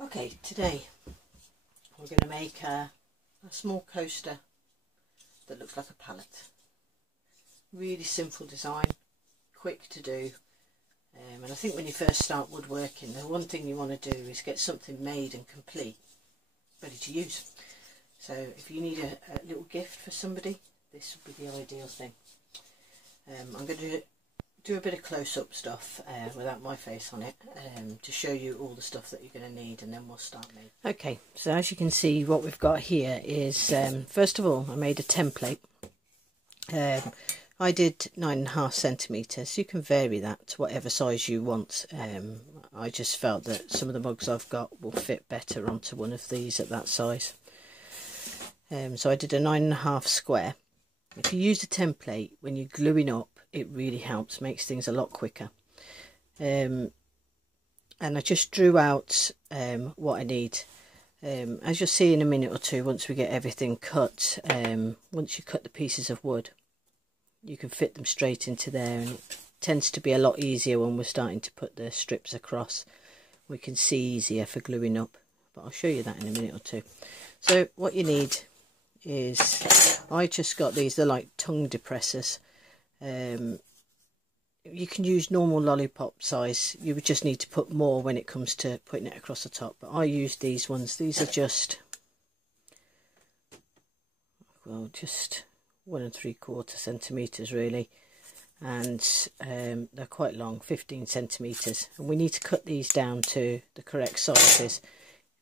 Okay, today we're going to make a small coaster that looks like a pallet. Really simple design, quick to do, and I think when you first start woodworking, the one thing you want to do is get something made and complete, ready to use. So if you need a little gift for somebody, this would be the ideal thing. I'm going to do a bit of close-up stuff without my face on it to show you all the stuff that you're going to need, and then we'll start making. Okay, so as you can see, what we've got here is first of all, I made a template. I did 9.5 centimetres. You can vary that to whatever size you want. I just felt that some of the mugs I've got will fit better onto one of these at that size. So I did a 9.5 square. If you use a template, when you're gluing up, it really helps, makes things a lot quicker. And I just drew out what I need. As you'll see in a minute or two, once we get everything cut, once you cut the pieces of wood, you can fit them straight into there, and it tends to be a lot easier when we're starting to put the strips across. We can see easier for gluing up, but I'll show you that in a minute or two. So what you need is, I just got these, they're like tongue depressors. You can use normal lollipop size. You would just need to put more when it comes to putting it across the top, but I use these ones. These are just, well, just 1 3/4 centimetres really, and they're quite long, 15 centimetres, and we need to cut these down to the correct sizes.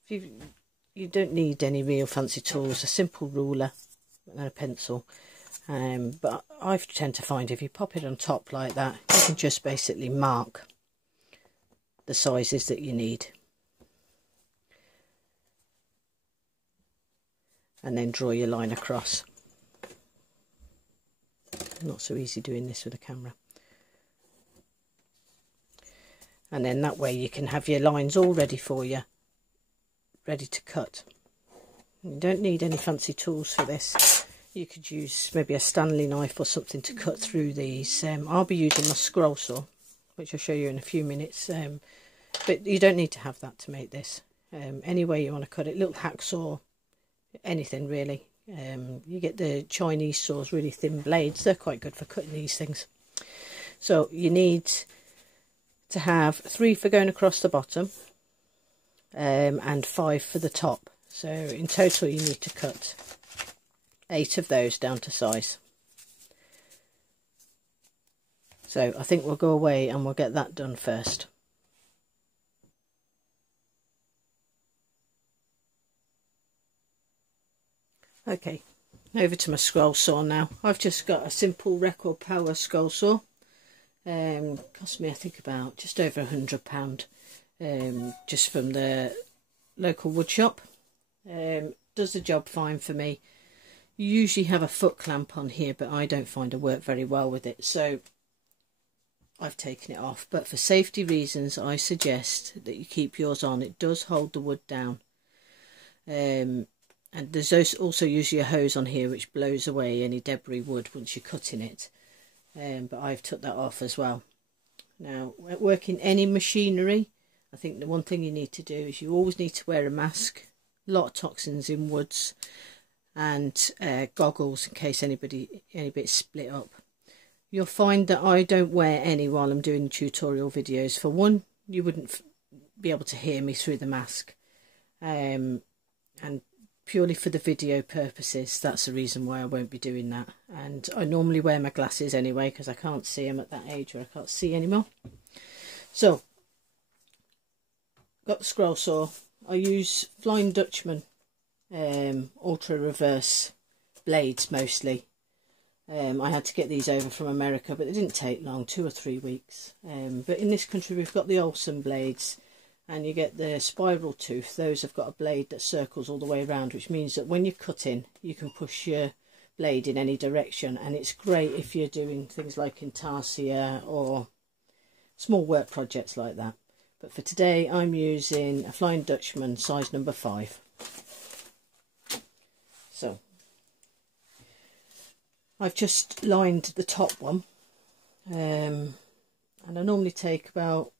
You don't need any real fancy tools, a simple ruler and a pencil. But I tend to find if you pop it on top like that, you can just basically mark the sizes that you need. And then draw your line across. Not so easy doing this with a camera. And then that way you can have your lines all ready for you, ready to cut. You don't need any fancy tools for this. You could use maybe a Stanley knife or something to cut through these. I'll be using my scroll saw, which I'll show you in a few minutes. But you don't need to have that to make this. Any way you want to cut it, little hacksaw, anything really. You get the Chinese saws, really thin blades. They're quite good for cutting these things. So you need to have 3 for going across the bottom, and 5 for the top. So in total you need to cut 8 of those down to size. So I think we'll go away and we'll get that done first. Okay, over to my scroll saw now. I've just got a simple record power scroll saw. Cost me I think about just over £100, just from the local wood shop. Does the job fine for me. You usually have a foot clamp on here, but I don't find I work very well with it, so I've taken it off. But for safety reasons, I suggest that you keep yours on. It does hold the wood down. And there's also usually a hose on here which blows away any debris wood once you're cutting it. But I've took that off as well. Now, working any machinery, I think the one thing you need to do is you always need to wear a mask. A lot of toxins in woods, and goggles in case any bit split up. You'll find that I don't wear any while I'm doing tutorial videos. For one, you wouldn't be able to hear me through the mask, and purely for the video purposes, that's the reason why I won't be doing that. And I normally wear my glasses anyway because I can't see. I'm at that age where I can't see anymore. So, got the scroll saw. I use Flying Dutchman ultra reverse blades mostly. I had to get these over from America, but they didn't take long, 2 or 3 weeks. But in this country we've got the Olsen blades, and you get the spiral tooth. Those have got a blade that circles all the way around, which means that when you're cutting you can push your blade in any direction, and it's great if you're doing things like intarsia or small work projects like that. But for today I'm using a Flying Dutchman size number 5. So I've just lined the top one, and I normally take about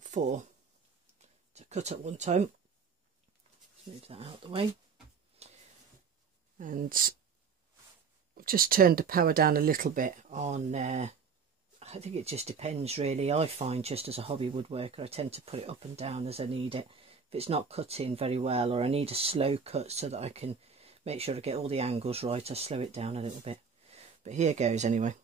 4 to cut at one time. move that out of the way. And I've just turned the power down a little bit on, I think it just depends really. I find just as a hobby woodworker I tend to put it up and down as I need it. If it's not cutting very well, or I need a slow cut so that I can make sure I get all the angles right, I slow it down a little bit. But here goes anyway.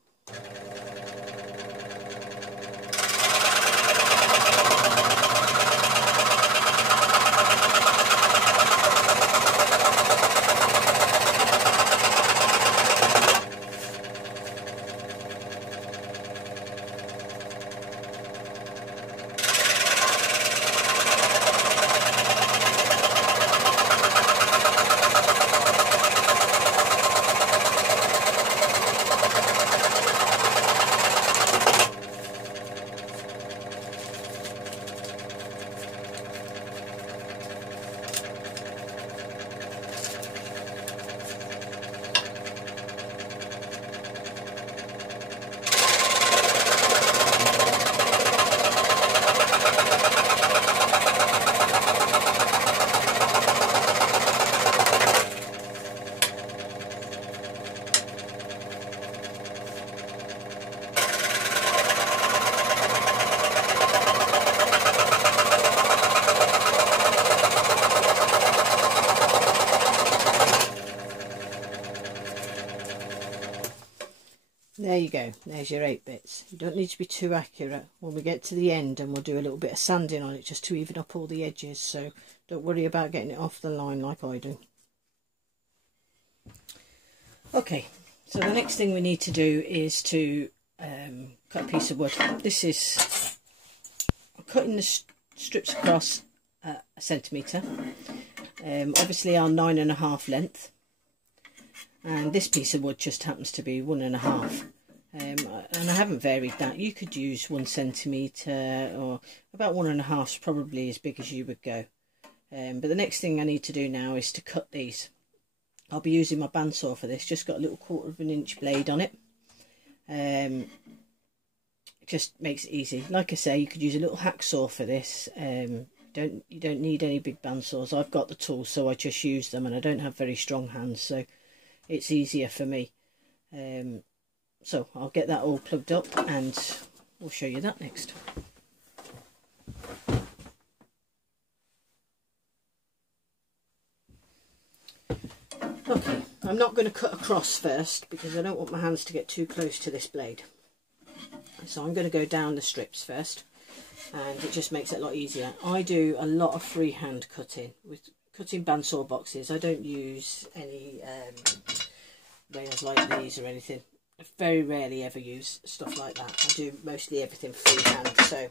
There you go, there's your 8 bits. You don't need to be too accurate. When we get to the end, and we'll do a little bit of sanding on it just to even up all the edges, so don't worry about getting it off the line like I do. Okay, so the next thing we need to do is to cut a piece of wood. This is, I'm cutting the strips across a centimetre, obviously our 9.5 length. And this piece of wood just happens to be 1.5, and I haven't varied that. You could use 1 centimetre, or about 1.5 is probably as big as you would go. But the next thing I need to do now is to cut these. I'll be using my bandsaw for this. Just got a little 1/4 inch blade on it. It just makes it easy. Like I say, you could use a little hacksaw for this. You don't need any big bandsaws. I've got the tools, so I just use them, and I don't have very strong hands, so it's easier for me. So I'll get that all plugged up and we'll show you that next. Okay, I'm not going to cut across first because I don't want my hands to get too close to this blade. So I'm going to go down the strips first, and it just makes it a lot easier. I do a lot of freehand cutting with cutting bandsaw boxes. I don't use any rails like these or anything. I very rarely ever use stuff like that. I do mostly everything freehand, so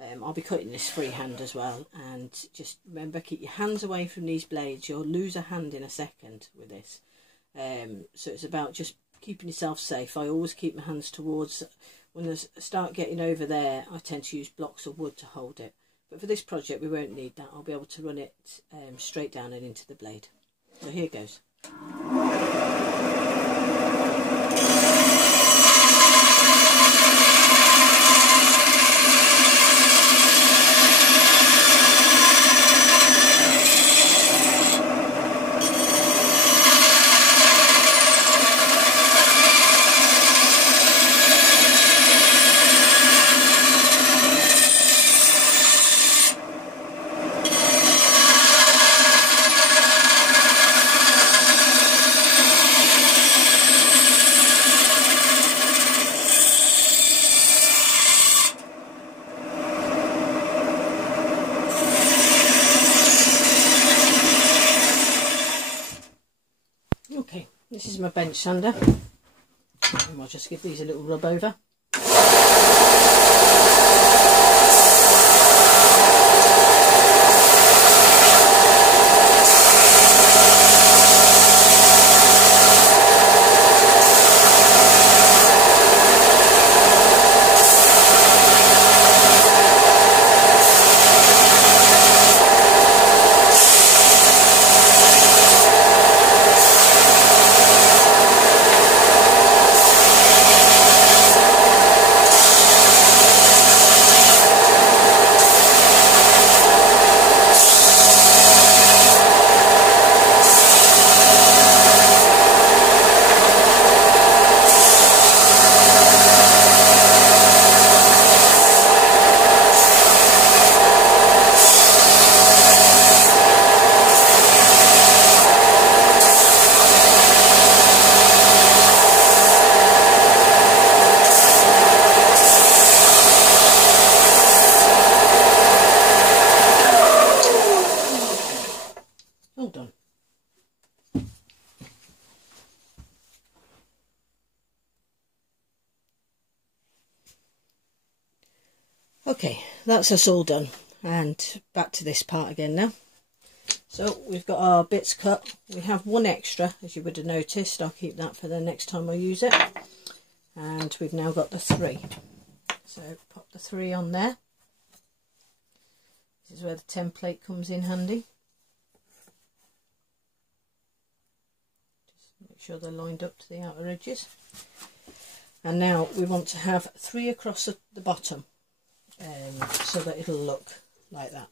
I'll be cutting this freehand as well. And just remember, keep your hands away from these blades. You'll lose a hand in a second with this. So it's about just keeping yourself safe. I always keep my hands towards, when I start getting over there, I tend to use blocks of wood to hold it. But for this project we won't need that. I'll be able to run it straight down and into the blade. So here goes. Okay, this is my bench sander, and I'll just give these a little rub over. Okay, that's us all done, and back to this part again now. So we've got our bits cut. We have one extra, as you would have noticed. I'll keep that for the next time I use it. And we've now got the 3. So pop the 3 on there. This is where the template comes in handy. Just make sure they're lined up to the outer edges. And now we want to have 3 across the bottom, so that it'll look like that.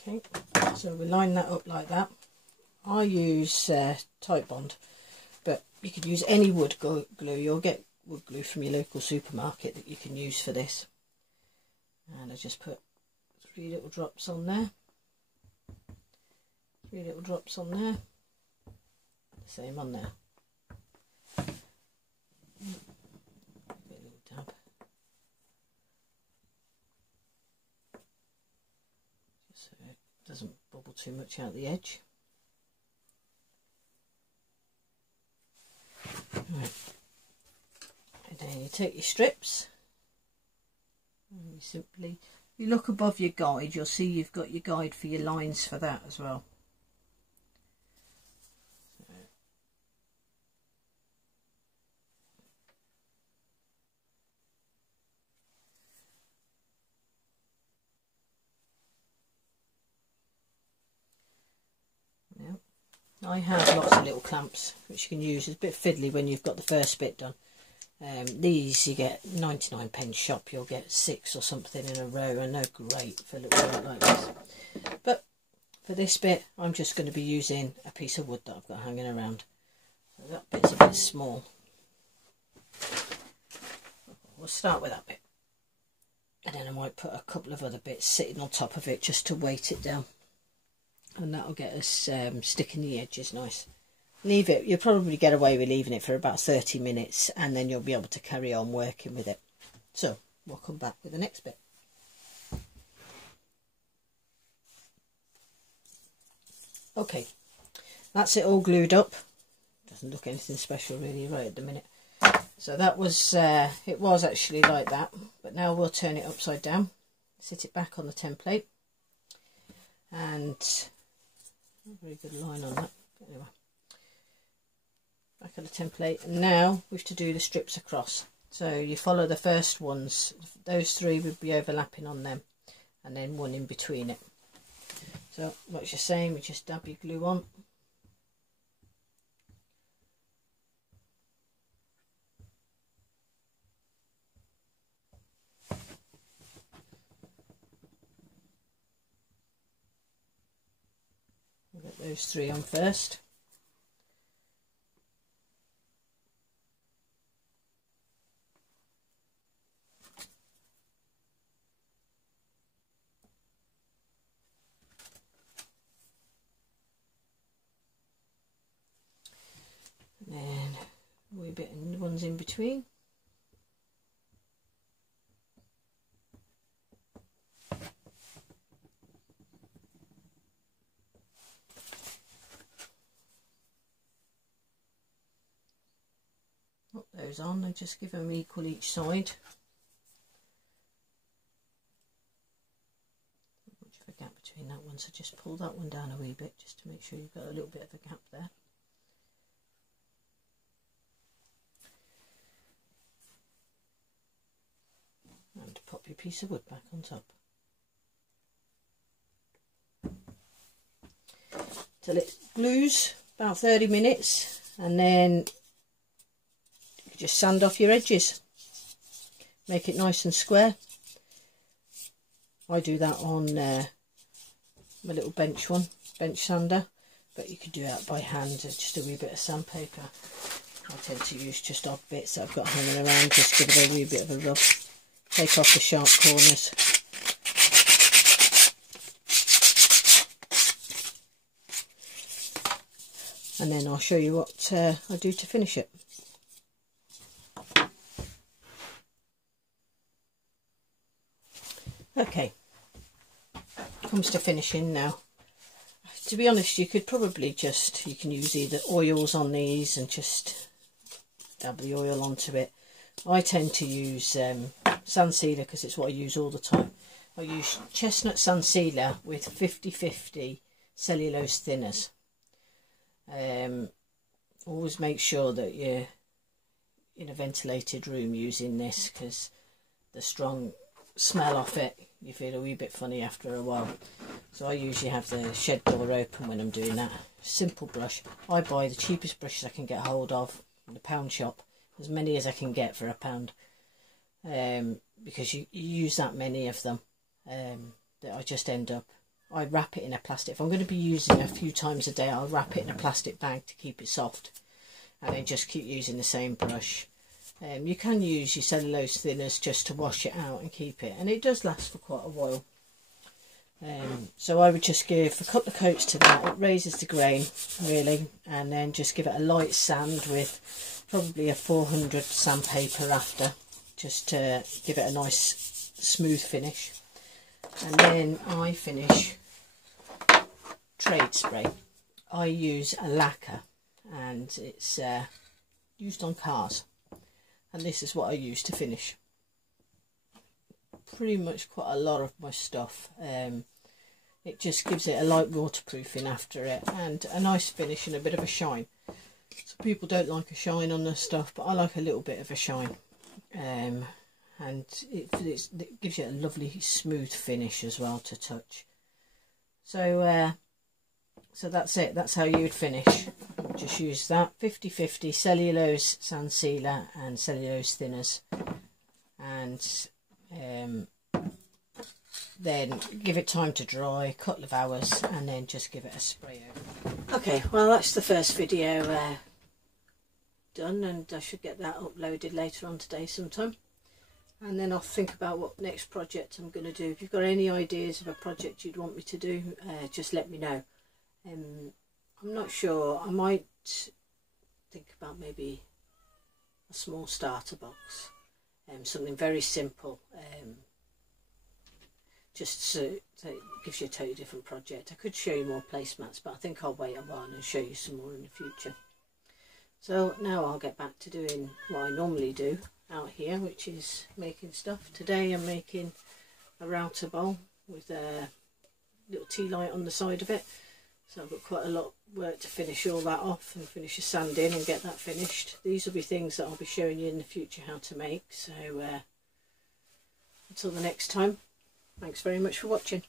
Okay, so we line that up like that. I use Type Bond, but you could use any wood glue. You'll get wood glue from your local supermarket that you can use for this. And I just put 3 little drops on there, 3 little drops on there, the same on there. A little dab. Just so it doesn't bubble too much out the edge. Right. And then you take your strips. And you look above your guide, you'll see you've got your guide for your lines for that as well. Now, I have lots of little clamps which you can use. It's a bit fiddly when you've got the first bit done. These you get 99p shop, you'll get 6 or something in a row, and they're great for a little bit like this. But for this bit I'm just going to be using a piece of wood that I've got hanging around. So that bit's a bit small. We'll start with that bit, and then I might put a couple of other bits sitting on top of it just to weight it down, and that'll get us sticking the edges nice. Leave it, you'll probably get away with leaving it for about 30 minutes, and then you'll be able to carry on working with it. So we'll come back with the next bit. Okay, that's it all glued up. Doesn't look anything special really right at the minute. So that was, it was actually like that, but now we'll turn it upside down, sit it back on the template, and a very good line on that. Anyway. Back of the template, and now we have to do the strips across. So you follow the first ones, those 3 would be overlapping on them, and then 1 in between it. So what you're saying, we just dab your glue on. We'll get those 3 on first. And then a wee bit in the ones in between. Put those on and just give them equal each side. Not much of a gap between that one, so just pull that one down a wee bit just to make sure you've got a little bit of a gap there. And pop your piece of wood back on top. Till it glues, about 30 minutes, and then you just sand off your edges. Make it nice and square. I do that on my little bench sander, but you could do that by hand, just a wee bit of sandpaper. I tend to use just odd bits that I've got hanging around, just give it a wee bit of a rub. Take off the sharp corners. And then I'll show you what I do to finish it. Okay, comes to finishing now. To be honest, you could probably you can use either oils on these and just dab the oil onto it. I tend to use sand sealer because it's what I use all the time. I use chestnut sand sealer with 50/50 cellulose thinners. Always make sure that you're in a ventilated room using this, because the strong smell off it, you feel a wee bit funny after a while. So I usually have the shed door open when I'm doing that. Simple brush. I buy the cheapest brushes I can get hold of in the pound shop, as many as I can get for £1, because you use that many of them, that I just end up, I wrap it in a plastic. If I'm going to be using it a few times a day, I'll wrap it in a plastic bag to keep it soft, and then just keep using the same brush. You can use your cellulose thinners just to wash it out and keep it, and it does last for quite a while. So I would just give a couple of coats to that. It raises the grain really, and then just give it a light sand with probably a 400 sandpaper after, just to give it a nice smooth finish. And then I finish trade spray. I use a lacquer, and it's used on cars, and this is what I use to finish pretty much quite a lot of my stuff. It just gives it a light waterproofing after it, and a nice finish and a bit of a shine. Some people don't like a shine on their stuff, but I like a little bit of a shine, and it gives you a lovely smooth finish as well to touch. So so that's it. That's how you would finish. Just use that 50/50 cellulose sand sealer and cellulose thinners, and then give it time to dry, a couple of hours, and then just give it a spray over. Okay, well that's the first video done, and I should get that uploaded later on today sometime, and then I'll think about what next project I'm going to do. If you've got any ideas of a project you'd want me to do, just let me know. I'm not sure, I might think about maybe a small starter box, something very simple, just so it gives you a totally different project. I could show you more placemats, but I think I'll wait a while and show you some more in the future. So now I'll get back to doing what I normally do out here, which is making stuff. Today I'm making a router bowl with a little tea light on the side of it. So I've got quite a lot of work to finish all that off and finish the sand in and get that finished. These will be things that I'll be showing you in the future how to make. So until the next time, thanks very much for watching.